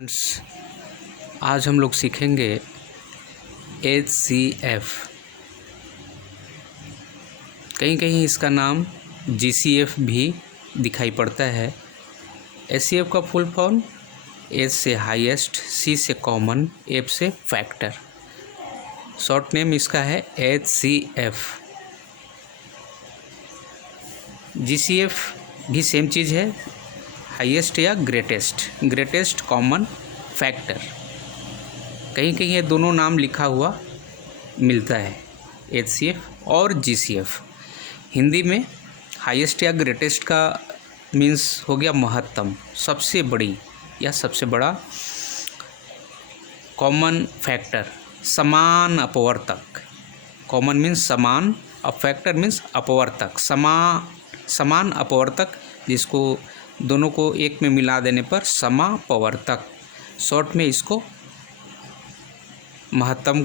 Friends, आज हम लोग सीखेंगे HCF। कहीं कहीं इसका नाम GCF भी दिखाई पड़ता है। HCF का फुल फॉर्म H से हाईएस्ट, C से कॉमन, F से फैक्टर। शॉर्ट नेम इसका है HCF। GCF भी सेम चीज़ है, हाईएस्ट या ग्रेटेस्ट कॉमन फैक्टर। कहीं कहीं ये दोनों नाम लिखा हुआ मिलता है, HCF और GCF। हिंदी में हाईएस्ट या ग्रेटेस्ट का मीन्स हो गया महत्तम, सबसे बड़ी या सबसे बड़ा। कॉमन फैक्टर समान अपवर्तक, कॉमन मीन्स समान, और फैक्टर मीन्स अपवर्तक, समान अपवर्तक, जिसको दोनों को एक में मिला देने पर समापवर्तक। शॉर्ट में इसको महत्तम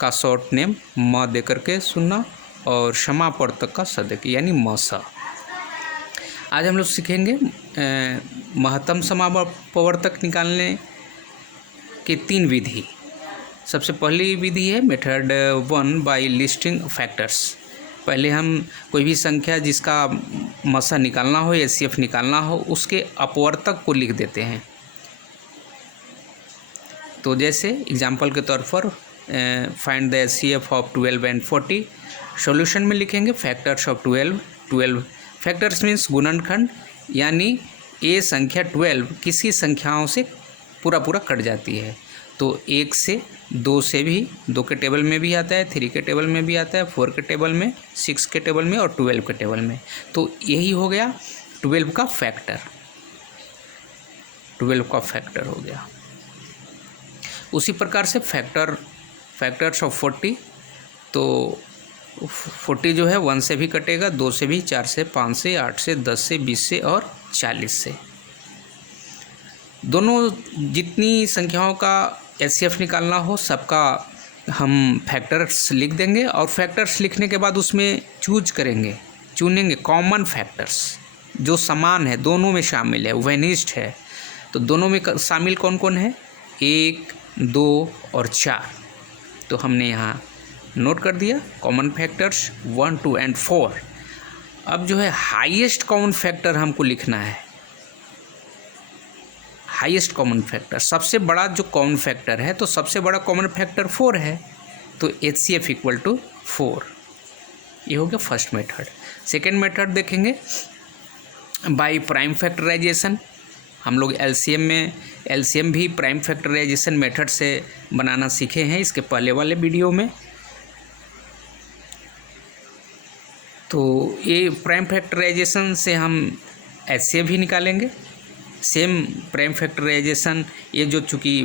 का शॉर्ट नेम म दे करके सुनना, और समापवर्तक का सदक यानी मसा। आज हम लोग सीखेंगे महत्तम समापवर्तक निकालने के 3 विधि। सबसे पहली विधि है मेथड 1 बाय लिस्टिंग फैक्टर्स। पहले हम कोई भी संख्या जिसका मसा निकालना हो, HCF निकालना हो, उसके अपवर्तक को लिख देते हैं। तो जैसे एग्जांपल के तौर पर find the HCF of 12 and 40। Solution में लिखेंगे फैक्टर्स ऑफ 12। फैक्टर्स मीन्स गुणनखंड, यानी ये संख्या 12 किसी संख्याओं से पूरा कट जाती है। तो 1 से 2 से भी, 2 के टेबल में भी आता है, 3 के टेबल में भी आता है, 4 के टेबल में, 6 के टेबल में और 12 के टेबल में। तो यही हो गया 12 का फैक्टर, 12 का फैक्टर हो गया। उसी प्रकार से फैक्टर्स ऑफ 40। तो 40 जो है 1 से भी कटेगा, 2 से भी, 4 से, 5 से, 8 से, 10 से, 20 से और 40 से। दोनों जितनी संख्याओं का HCF निकालना हो, सबका हम फैक्टर्स लिख देंगे, और फैक्टर्स लिखने के बाद उसमें चुनेंगे कॉमन फैक्टर्स जो समान है, दोनों में शामिल है, वेनिस्ट है। तो दोनों में शामिल कौन कौन है? 1, 2 और 4। तो हमने यहाँ नोट कर दिया कॉमन फैक्टर्स 1, 2 एंड 4। अब जो है हाईएस्ट कॉमन फैक्टर हमको लिखना है। हाईएस्ट कॉमन फैक्टर, सबसे बड़ा जो कॉमन फैक्टर है, तो सबसे बड़ा कॉमन फैक्टर 4 है। तो HCF इक्वल टू 4। ये हो गया फर्स्ट मेथड। सेकेंड मेथड देखेंगे बाय प्राइम फैक्टराइजेशन। हम लोग LCM भी प्राइम फैक्टराइजेशन मेथड से बनाना सीखे हैं इसके पहले वाले वीडियो में। तो ये प्राइम फैक्टराइजेशन से हम HCF भी निकालेंगे। सेम प्राइम फैक्टराइजेशन, ये जो चूँकि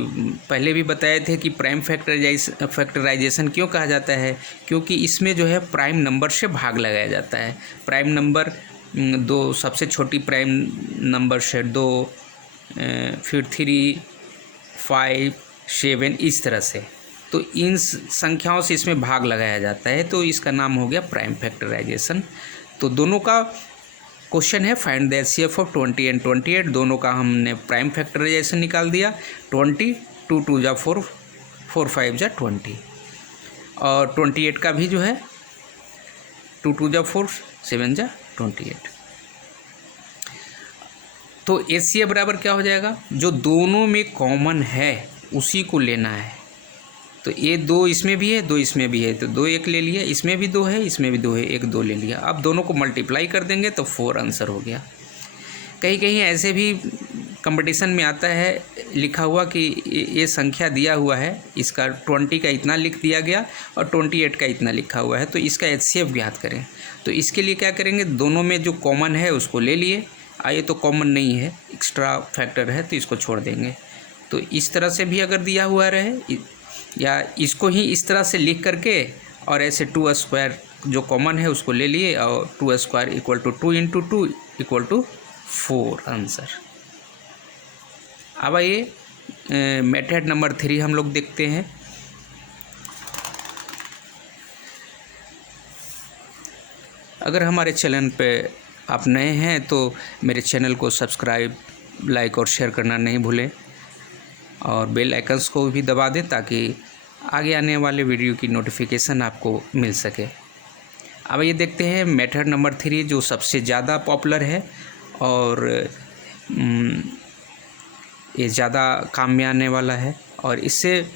पहले भी बताए थे कि प्राइम फैक्टराइजेशन क्यों कहा जाता है, क्योंकि इसमें जो है प्राइम नंबर से भाग लगाया जाता है। प्राइम नंबर 2, सबसे छोटी प्राइम नंबर से 2, फिर 3, 5, 7, इस तरह से। तो इन संख्याओं से इसमें भाग लगाया जाता है, तो इसका नाम हो गया प्राइम फैक्टराइजेशन। तो दोनों का क्वेश्चन है find the HCF of 20 and 28। दोनों का हमने प्राइम फैक्टराइजेशन निकाल दिया। 20, 2 2 जा 4, 4 5 जा 20, और 28 का भी जो है 2 2 जा 4, 7 जा 28। तो HCF बराबर क्या हो जाएगा? जो दोनों में कॉमन है उसी को लेना है। तो ये 2 इसमें भी है, 2 इसमें भी है, तो 2 1 ले लिया, इसमें भी 2 है, इसमें भी 2 है, 1 2 ले लिया। अब दोनों को मल्टीप्लाई कर देंगे तो 4 आंसर हो गया। कहीं कहीं ऐसे भी कंपटीशन में आता है लिखा हुआ कि ये संख्या दिया हुआ है, इसका 20 का इतना लिख दिया गया और 28 का इतना लिखा हुआ है, तो इसका HCF ज्ञात करें। तो इसके लिए क्या करेंगे? दोनों में जो कॉमन है उसको ले लिए, ये तो कॉमन नहीं है, एक्स्ट्रा फैक्टर है, तो इसको छोड़ देंगे। तो इस तरह से भी अगर दिया हुआ रहे, या इसको ही इस तरह से लिख करके, और ऐसे 2 स्क्वायर जो कॉमन है उसको ले लिए, और 2 square equal to 2 into 2 equal to 4 answer. अब आइए मेथड नंबर 3 हम लोग देखते हैं। अगर हमारे चैनल पे आप नए हैं तो मेरे चैनल को सब्सक्राइब, लाइक और शेयर करना नहीं भूलें। और बेल आइकन्स को भी दबा दें ताकि आगे आने वाले वीडियो की नोटिफिकेशन आपको मिल सके। अब ये देखते हैं मेथड नंबर 3 जो सबसे ज़्यादा पॉपुलर है और ये ज़्यादा काम में आने वाला है और इससे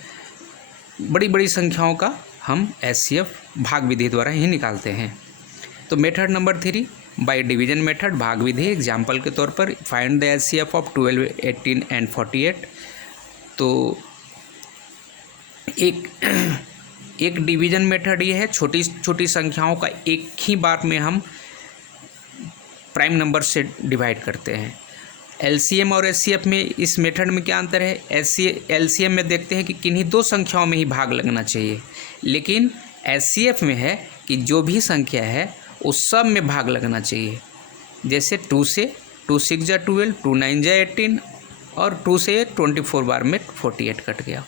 बड़ी बड़ी संख्याओं का हम HCF भाग विधि द्वारा ही निकालते हैं। तो method number 3 by division method भाग विधि। एग्जाम्पल के तौर पर find the HCF of 12, 18 and 48। तो एक डिवीजन मेथड ये है, छोटी छोटी संख्याओं का एक ही बार में हम प्राइम नंबर से डिवाइड करते हैं। LCM और HCF में इस मेथड में क्या अंतर है? LCM में देखते हैं कि किन्हीं दो संख्याओं में ही भाग लगना चाहिए, लेकिन HCF में है कि जो भी संख्या है उस सब में भाग लगना चाहिए। जैसे 2 से 2 6 जा 12, 2 9 जा 18 और 2 से 24 बार में 48 कट गया।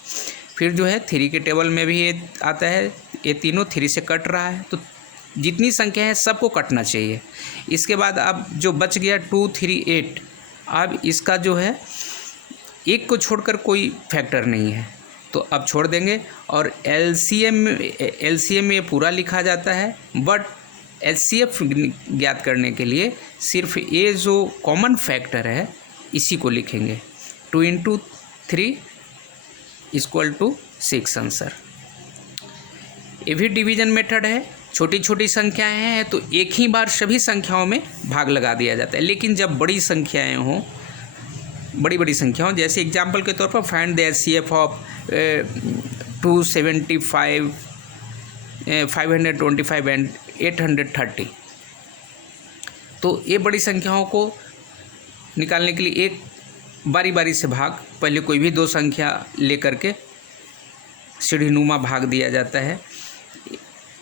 फिर जो है 3 के टेबल में भी ये आता है, ये तीनों 3 से कट रहा है, तो जितनी संख्या है सबको कटना चाहिए। इसके बाद अब जो बच गया 2 3 8, अब इसका जो है एक को छोड़कर कोई फैक्टर नहीं है, तो अब छोड़ देंगे। और LCM में पूरा लिखा जाता है, बट HCF ज्ञात करने के लिए सिर्फ ये जो कॉमन फैक्टर है इसी को लिखेंगे। 2 × 3 = 6 आंसर। ये भी डिवीजन मेथड है। छोटी छोटी संख्याएं हैं तो एक ही बार सभी संख्याओं में भाग लगा दिया जाता है, लेकिन जब बड़ी संख्याएं हों, बड़ी संख्या हों, जैसे एग्जाम्पल के तौर पर find the HCF of 275, 525 and 830। तो ये बड़ी संख्याओं को निकालने के लिए एक बारी बारी से भाग, पहले कोई भी दो संख्या लेकर के सीढ़ीनुमा भाग दिया जाता है।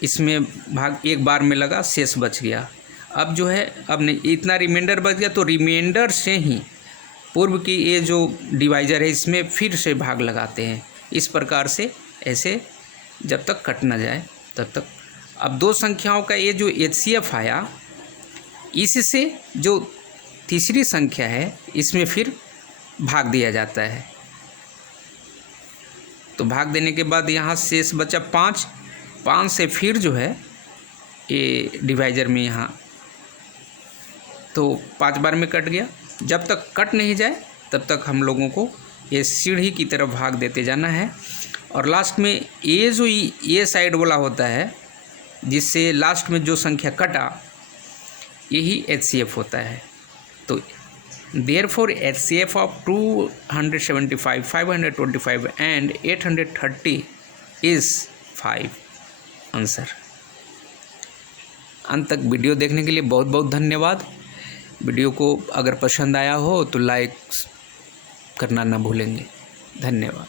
इसमें भाग एक बार में लगा, शेष बच गया। अब जो है, अब नहीं, इतना रिमाइंडर बच गया तो रिमाइंडर से ही पूर्व की ये जो डिवाइजर है इसमें फिर से भाग लगाते हैं। इस प्रकार से ऐसे जब तक कट ना जाए तब तक। अब दो संख्याओं का ये जो HCF आया, इससे जो तीसरी संख्या है इसमें फिर भाग दिया जाता है। तो भाग देने के बाद यहाँ शेष बचा 5 से फिर जो है ये डिवाइजर में यहाँ तो 5 बार में कट गया। जब तक कट नहीं जाए तब तक हम लोगों को ये सीढ़ी की तरफ भाग देते जाना है। और लास्ट में ये जो ये साइड वाला होता है जिससे लास्ट में जो संख्या कटा, यही HCF होता है। तो Therefore HCF of 275, 525 and 830 is 5 answer. अंत तक वीडियो देखने के लिए बहुत बहुत धन्यवाद। वीडियो को अगर पसंद आया हो तो लाइक करना ना भूलेंगे। धन्यवाद।